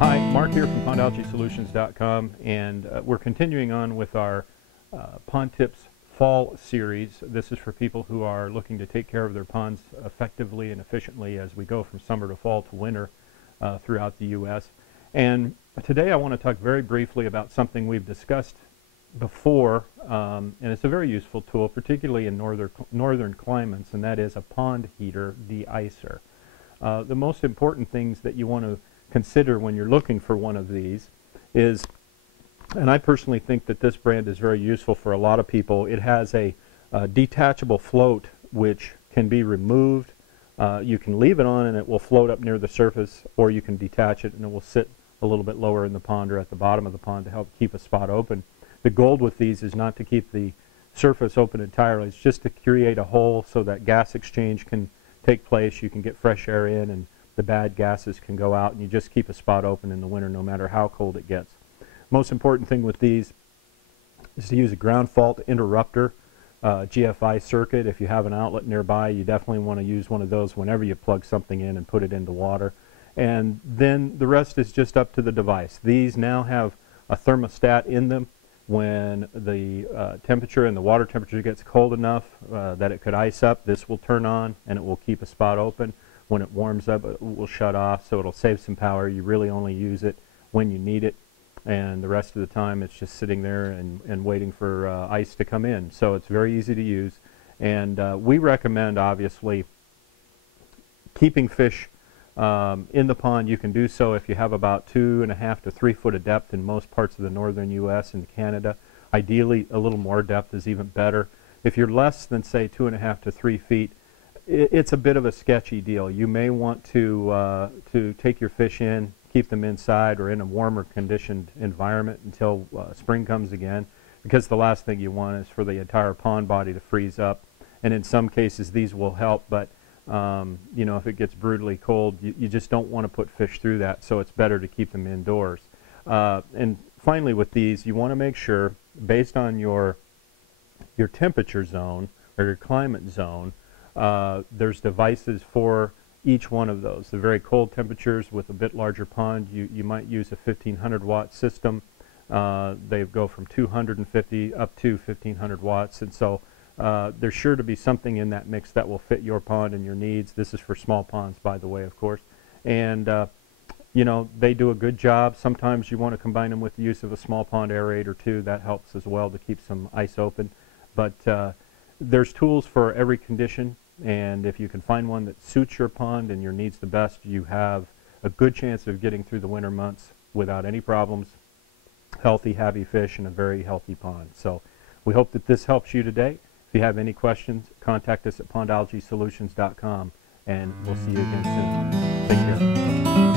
Hi, Mark here from PondAlgaeSolutions.com, and we're continuing on with our Pond Tips Fall series. This is for people who are looking to take care of their ponds effectively and efficiently as we go from summer to fall to winter throughout the U.S. And today I want to talk very briefly about something we've discussed before, and it's a very useful tool, particularly in northern climates, and that is a pond heater de-icer. The most important things that you want to consider when you're looking for one of these is, and I personally think that this brand is very useful for a lot of people, it has a detachable float which can be removed. You can leave it on and it will float up near the surface, or you can detach it and it will sit a little bit lower in the pond or at the bottom of the pond to help keep a spot open. The goal with these is not to keep the surface open entirely, it's just to create a hole so that gas exchange can take place, you can get fresh air in, and the bad gases can go out, and you just keep a spot open in the winter no matter how cold it gets. Most important thing with these is to use a ground fault interrupter GFI circuit. If you have an outlet nearby, you definitely want to use one of those whenever you plug something in and put it into water. And then the rest is just up to the device. These now have a thermostat in them. When the temperature and the water temperature gets cold enough that it could ice up, this will turn on and it will keep a spot open. When it warms up, it will shut off, so it'll save some power. You really only use it when you need it, and the rest of the time it's just sitting there and waiting for ice to come in. So it's very easy to use, and we recommend, obviously, keeping fish in the pond. You can do so if you have about 2.5 to 3 foot of depth in most parts of the northern U.S. and Canada. Ideally, a little more depth is even better. If you're less than, say, 2.5 to 3 feet, it's a bit of a sketchy deal. You may want to take your fish in, keep them inside or in a warmer conditioned environment until spring comes again, because the last thing you want is for the entire pond body to freeze up. And in some cases these will help, but you know, if it gets brutally cold, you just don't want to put fish through that, so it's better to keep them indoors. And finally, with these, you want to make sure, based on your temperature zone or your climate zone, there's devices for each one of those. The very cold temperatures with a bit larger pond, you might use a 1500 watt system. They go from 250 up to 1500 watts, and so there's sure to be something in that mix that will fit your pond and your needs. This is for small ponds, by the way, of course. And you know, they do a good job. Sometimes you want to combine them with the use of a small pond aerator too. That helps as well to keep some ice open. But there's tools for every condition, and if you can find one that suits your pond and your needs the best, you have a good chance of getting through the winter months without any problems. Healthy, happy fish in a very healthy pond. So we hope that this helps you today. If you have any questions, contact us at PondAlgaeSolutions.com, and we'll see you again soon. Take care.